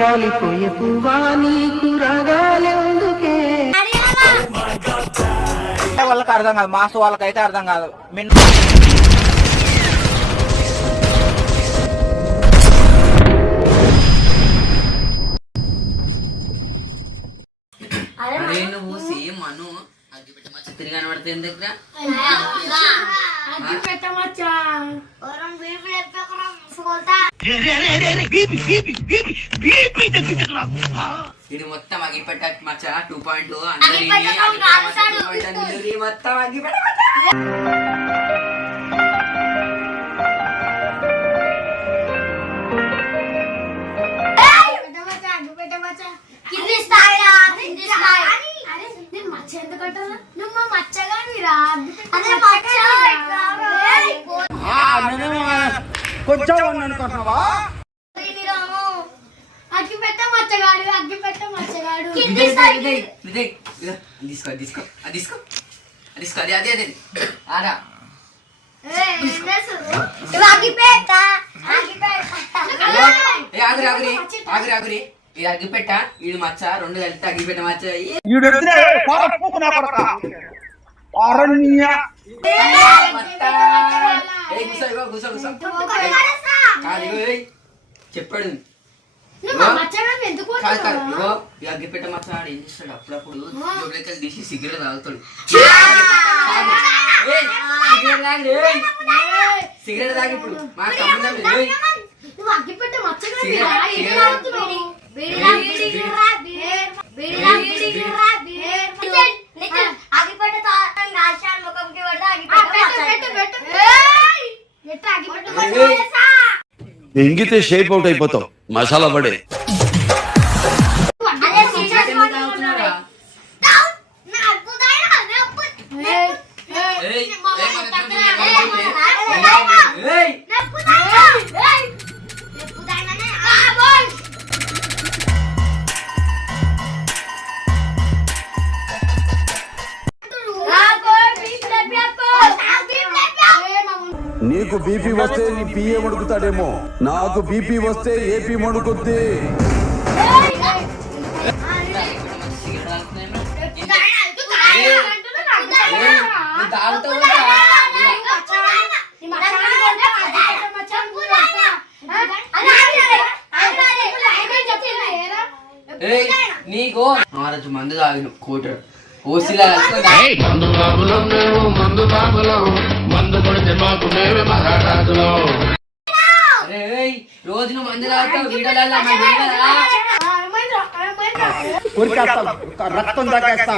రాలిపోయే పువ్వా నీకు రాగాలెందుకే వాళ్ళకి అర్థం కాదు, మాస్ వాళ్ళకైతే అర్థం కాదు. అరే నువ్వు సేమ్ అను అగ్గి పెట్ట మచ్చ తిరిగి కనబడితే దగ్గర ఇది మొత్తం అగ్గి పెట్ట మచ్చ 2.0 అందరి మొత్తం అగ్గి పెట్ట అగ్గిపెట్ట ఇది మచ్చ రెండు కలిపితే అగ్గిపెట్ట మచ్చ చెప్పాడు అగ్గిపెట్ట మచ్చ ఏం చేస్తాడు అప్పుడప్పుడు జోబులకి తీసి సిగరెట్ తాగుతాడు. సిగరెట్ తాగి ఇప్పుడు మా సంబంధం ఎంగితే షేప్ అవుట్ అయిపోతావు మసాలా పడే. నీకు బీపీ వస్తే నీ పిఏ మడుకుతాడేమో, నాకు బీపీ వస్తే ఏపీ మడుకుద్ది. నీకు మందు తాగిన కోటర్ ఓసిలా రోజు నువ్వు మందు తాగుతావు వీడియోలలో రక్తం తాగేస్తా.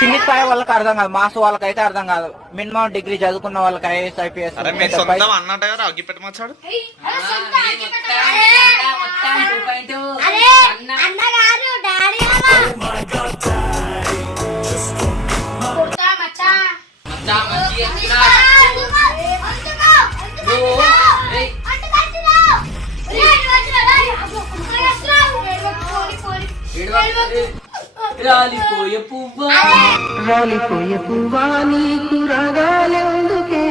కిందికి వాళ్ళకి అర్థం కాదు, మాస్ వాళ్ళకైతే అర్థం కాదు. మినిమం డిగ్రీ చదువుకున్న వాళ్ళకి ఐఏఎస్ ఐపీఎస్ అగ్గిపెట్ట మచ్చాడు. రాలిపోయే పువ్వా రాలిపోయే పువ్వా నీకు రాగాలెందుకే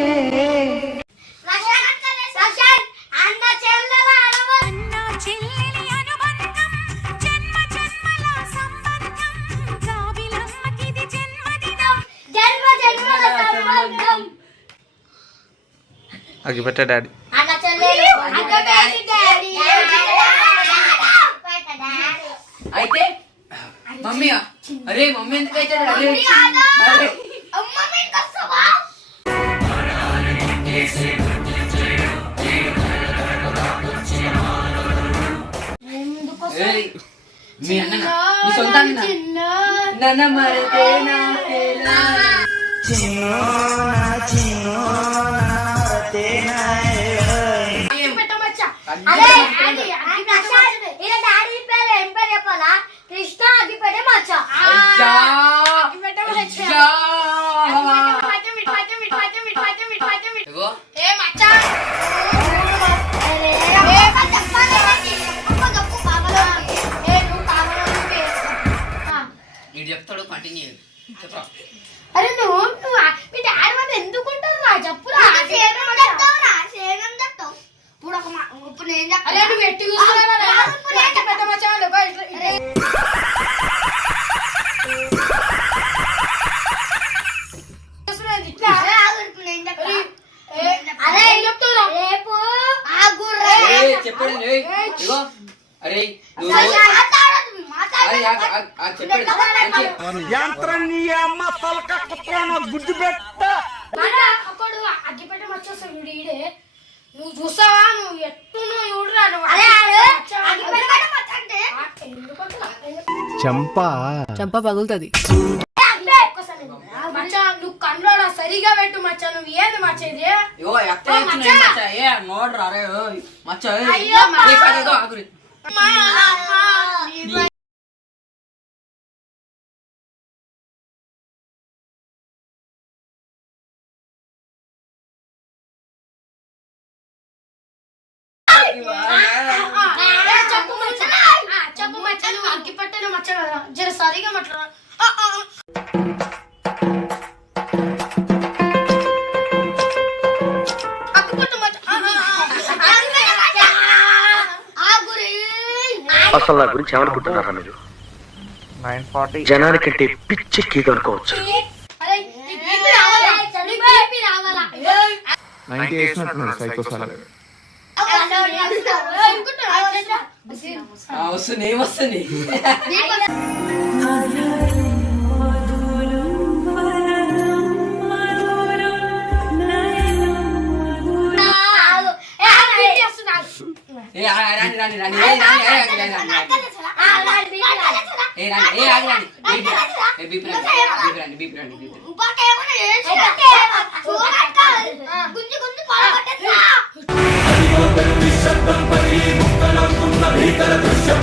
అగ్గిపెట్ట డాడీ అయితే మమ్మీ. అరే మమ్మీ ఎందుకైతే మీ అన్న మీ సొంత అన్న నన్న మరితే కృష్ణ అగ్గిపెట్ట మచ్చ చెప్తాడు కంటిన్యూ. అరే నువ్వు మీ డాడీ వాళ్ళు ఎందుకుంటారు రా చెప్పురా. అరే నువ్వు ఎట్టి చూస్తున్నావా పెద్ద మచ్చా అరే రేపు చెప్పాడు ఇగో అరే నువ్వు ఒకడు అగ్గిపెట్ట మచ్చొస్తాడు చూడు ఈడే నువ్వు చూస్తావా నువ్వు ఎట్టున్నావు చూడరా నువ్వు చంప పగులుతుంది. మచ్చా నువ్వు కండ్రోడా సరిగా పెట్టు మచ్చా నువ్వు ఏంది మచ్చేది ఇగో ఎక్కడ నోడ్రా అరే మచ్చ అయ్యో, ఆగురి చెప్పు మచ్చా నువ్వు అగ్గిపెట్టను మచ్చ కదా జర సరిగా మాట్లాడ అసలు నా గురించి ఏమనుకుంటున్నారా మీరు? 940 జనానికంటే పిచ్చెక్కిగా అనుకోవచ్చు. అరే నీ బీపీ రావాలా నీ బీపీ రావాలా 90 వేసినట్టున్నాడు సైకో సార్. వస్తుంది ఏమొస్తుంది రాండి రాండి రాండి బీపీ రండి గుంజు గుంజు పాలగొట్టేస్తా దృశ్యం